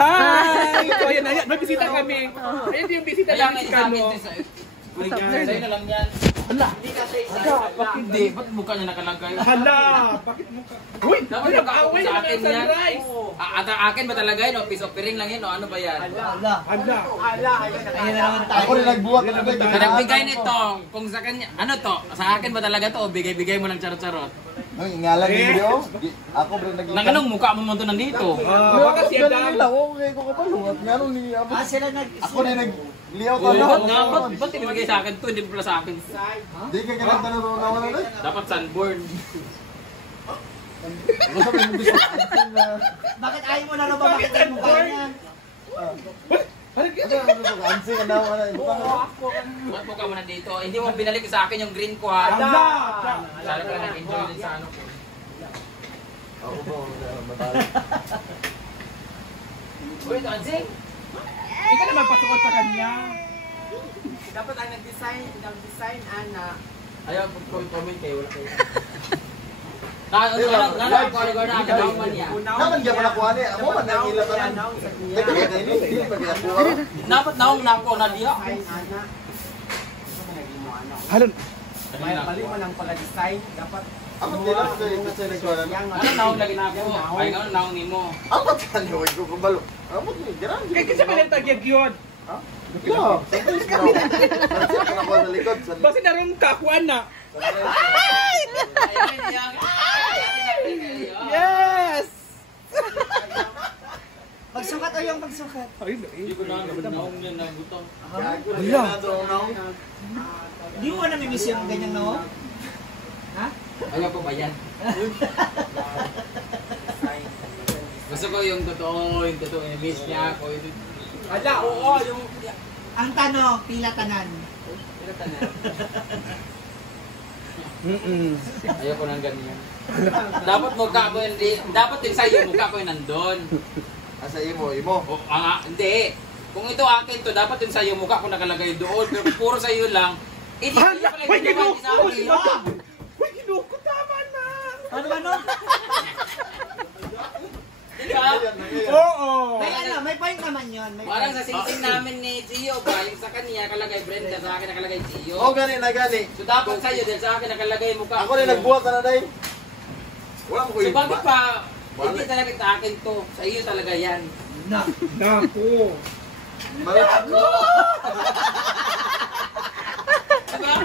Hi! So, ayan na yan. May bisita kami. Ayan yung bisita namin si Kano. Sa'yo na lang yan. Hala! Bakit hindi? Ba't mukha niya nakalagay? Hala! Bakit mukha? Uy! Dapat Uy! nag-aaway Nag-aaway sa na akin ng yan. sunrise! At akin ba talaga yun? O peace offering lang yun? O ano ba yan? Hala! Ayun na naman tayo. Ako rin nagbuhat na Nagbigay nito. Kung sa kanya, ano to? Sa akin ba talaga to? O bigay-bigay mo ng charot-charot? Ang ingalan ni video. Ako rin nagbuhat. Nang anong mukha mo to nandito? Baka siya dam. Okay ko kapalungat. Nga ni Abo. Sila Ako rin nagliyaw Oh, ba't tala. nga? Ba't tinibigay sa akin to? Hindi pala sa akin. Di ka ganang tanong na wala na. Dapat sunburn. Gusto mo yung gusto. Bakit ayaw mo na naman makita yung mukha niya? Parang Ano ang gusto? Ansi ka na wala. Ba't mukha mo nandito? Hindi mo binalik sa akin yung green ko ha. Hala! Sana ka nag-enjoy din sa ano ko. Ako po. Matalo. Uy, ito Ansing! Hindi ka naman pasukot sa kanya. Dapat ang nag-design, ana. Ayaw, comment kayo, wala kayo. Nakakaligaw na ang man niya. Naman ka pala kuha niya. Ako man nangila ka lang. Teka, hindi. Hindi pa ginakuha. Dapat naong nako na diya. Design, ana. Hala! Mali mo lang pala design. Dapat Ako din lang kasi nagkuha na. Ano naong lagi na ako? Ay, ano naong nimo? Ako tani huwag ko kumbalo. Ako ni garang. Kaya kasi pinagtagyag yun. Ha? Yeah, sometimes ka raw. Kasi ako na ko sa likod. Basta naroon kakuan na. Yes! Magsukat o yung magsukat? Ay, Hindi ko na naong yan na butong. Di mo na namimiss yung ganyan no? Ha? Ayaw ko ba yan? Gusto ko yung totoo, i-miss niya ako. Ala, oo, yung Ang tanong, pila tanan. Ayaw ko nang ganyan. Dapat mukha ko hindi, dapat yung sa'yo mukha ko yung nandun. Asa imo, imo. O, hindi. Kung ito akin to, dapat yung sa'yo mukha ko nakalagay doon. Pero kung puro sa'yo lang, hindi Hala! pala Uy, yung ginawa sa akin. ginuko! Uy, ginuko! Tama na! Ano? Di ba? Oo! May point naman yun. May Parang point. sa sing-sing namin ni Gio ba, yung sa kanya nakalagay Brenda, sa akin nakalagay Gio. Oh, gani na gani. So dapat sa'yo dahil sa akin nakalagay mukha Ako rin nagbuhat na day. Wala mo ko So bakit pa, hindi talaga sa akin to, sa iyo talaga yan. Naku! Malapit ko. Diba?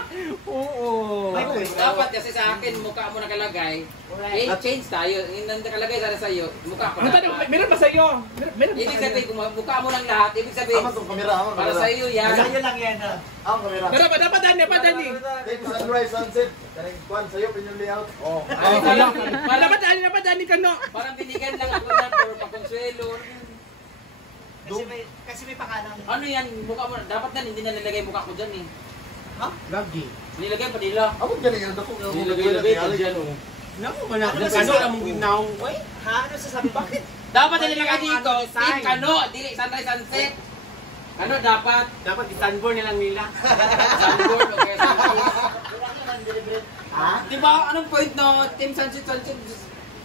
Oo! Dapat kasi sa akin mukha mo nakalagay, change tayo, yung nakalagay sana sa iyo, mukha ko Ano tanong? dapat. Meron ba sa'yo? Meron ba Ibig sa'yo? sabihin, kung mukha mo lang lahat, ibig sabihin, Tama tong kamera, ako para sa iyo yan. Sa'yo lang yan. Ako kamera. Meron ba? Dapat Dani, dapat Dani! Take sunrise, sunset. Karing kwan sa'yo, pinyong layout. Oh, Dapat Dani ka no! parang binigyan lang ako na for pakonsuelo. Kasi may pakalang. Ano yan, mukha mo, dapat na hindi na nilagay mukha ko dyan eh. lagi. Nilagay pa nila. Ako gani yan ako. Nilagay pa dyan oh. Naku, wala. Ano na mong ginaong? Uy, Ha? Ano sasabi? Bakit? Dapat nilagay dito, team kano, dili sunrise sunset. Ano dapat? dapat i-sunburn na lang nila. Sunboard o kaya sunset. Ha? Diba, anong point no? Team sunset sunset.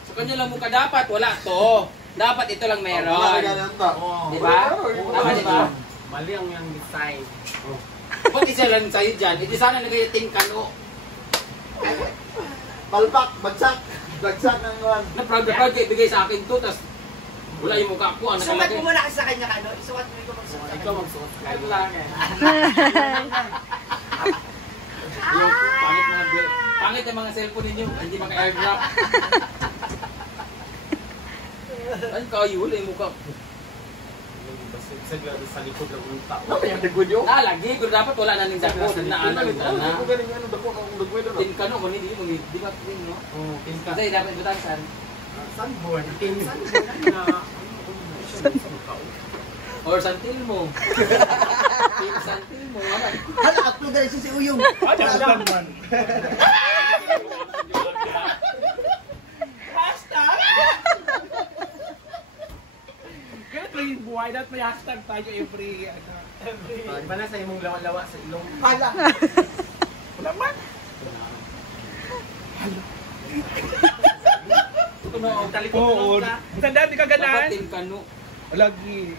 Sa kanya lang mukha dapat, wala to. Dapat ito lang Wala meron. gani ang ta. Diba? Tama diba? Mali ang yung design. Ba't isa lang sa'yo dyan? Hindi sana nagay team kano. Palpak, bagsak. Bagsak ng kwan. Na proud na proud kayo ibigay sa akin to, tas wala yung mukha ko. Ang Isukat nakalagay. mo muna kasi sa kanya ano? Isukat mo ikaw magsukat. Ikaw magsuot. Kahit lang eh. Yung pangit ng mga cellphone ninyo, hindi maka-airdrop. Ay, kayo, wala yung mukha ko. Sa likod ng utak. Ano yung dagwid yun? Lagi, pero dapat wala na ning dako. Na ano, na. Ako gani ano dako ng dagwid na. Tin kano, man hindi mo, di ba tin, no? Oo, tinka. Kasi dapat butansan. Sunburn. Sunburn na. Or santil mo. Tin santil mo, ano? Hala, ako dahil si Uyong. Ano ang man? Ganit lang yung buhay. Dapat may hashtag tayo every... Iba na sa imong lawa-lawa sa ilong. Hala. Wala man! Ito mo, talikod Oo. ka. Tandaan, di ka Dapat galaan. tin kano. Lagi.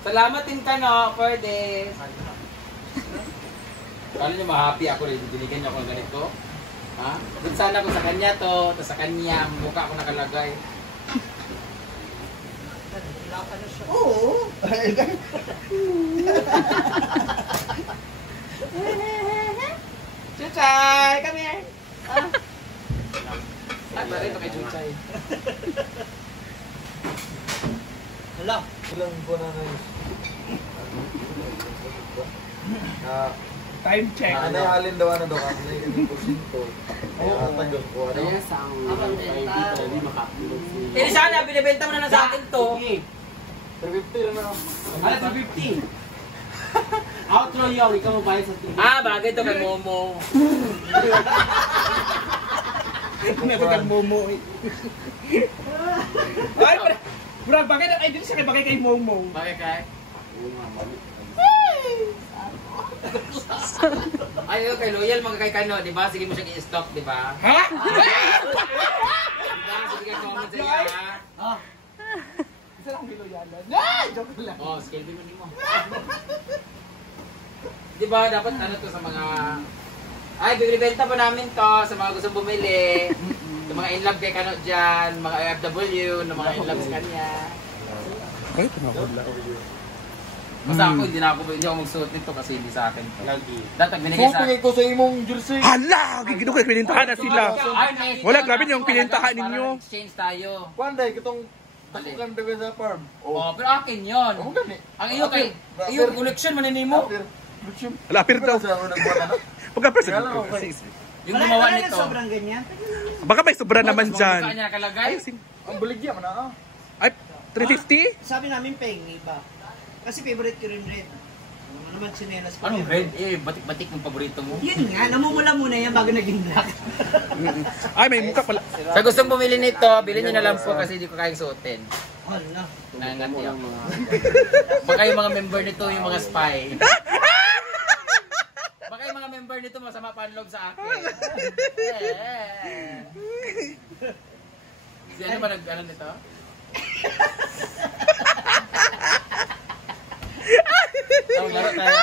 Salamat din ka, no, for this. Kala nyo ma-happy ako rin, binigyan niyo ako ng ganito. Ha? Doon sana ko sa kanya to, tapos sa kanya, mukha ko nakalagay. Oo. Chuchay! Come here! Ay, ba rin ito kay Chuchay. Hala. Ilang buwan na yun? Time check. Anay halin daw ano daw ako na yung porsinto. Tagal ko ano. Eh, sana, binibenta mo na lang sa akin to. 350 rin ako. Ano, 250? Outro yun, ikaw mo bayad sa 250. Ah, bagay to kay Momo. Meron kang Momo. Ay, bro, bagay na ay dito siya kay bagay kay Momo. Bagay kay? Ay, okay, loyal mga kay Kano, di ba? Sige mo siyang i-stock, di ba? Ha? Di ba? Sige ka comment sa iya, ha? Isa lang bilo yan. Ay, joke lang. Oh, scale din mo. Di ba, dapat ano to sa mga... Ay, bibenta pa namin to sa mga gustong bumili. Sa mga in love kay Kano dyan, mga OFW, na mga in love sa kanya. Ay, tumawag lang. Basta ako, hindi ako magsuot nito kasi hindi sa akin. Lagi. Dapat binigay sa... Pupingay ko sa imong jersey. Hala! Gigino kayo, pinintahan na sila. Wala, grabe yung pinintahan ninyo. Exchange tayo. Kwanday, kitong takukan tayo sa farm. Oh, pero akin yun. Ako gani. Ang iyo kay... Iyo, collection maninin mo. Hala, pero daw. Sa unang buwan ano? Pagka-person. Yung gumawa Wala nito. na sobrang ganyan. Baka may sobra naman Mukha dyan. niya nakalagay. Ang baligya man ah. Ay, 350? Sabi namin pengi ba? Kasi favorite ko rin red. Ano naman sinelas ko. Anong red? Eh, batik-batik ng paborito mo. Yun nga, namumula muna yan bago naging black. Ay, may mukha pala. Sa gustong bumili nito, bilhin niyo na lang po kasi hindi ko kayang suotin. Hala. Nangangati ako. Baka yung mga member nito, yung mga spy. Baka yung mga member nito masama panloob sa akin. Si ano ba nag-ano nito? Laro tayo.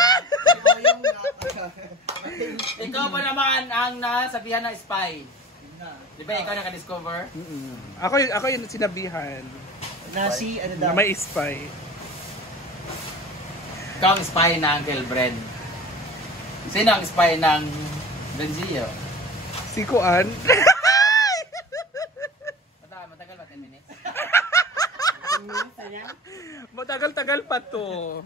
Ikaw pa naman ang nasabihan na spy. Di ba ikaw naka-discover? Ako yung sinabihan. Nasi, ano daw? Na may spy. Ikaw ang spy na Uncle Bren. Sino ang spy ng Benzio? Si Kuan. Matagal ba 10 minutes? Matagal-tagal pa to.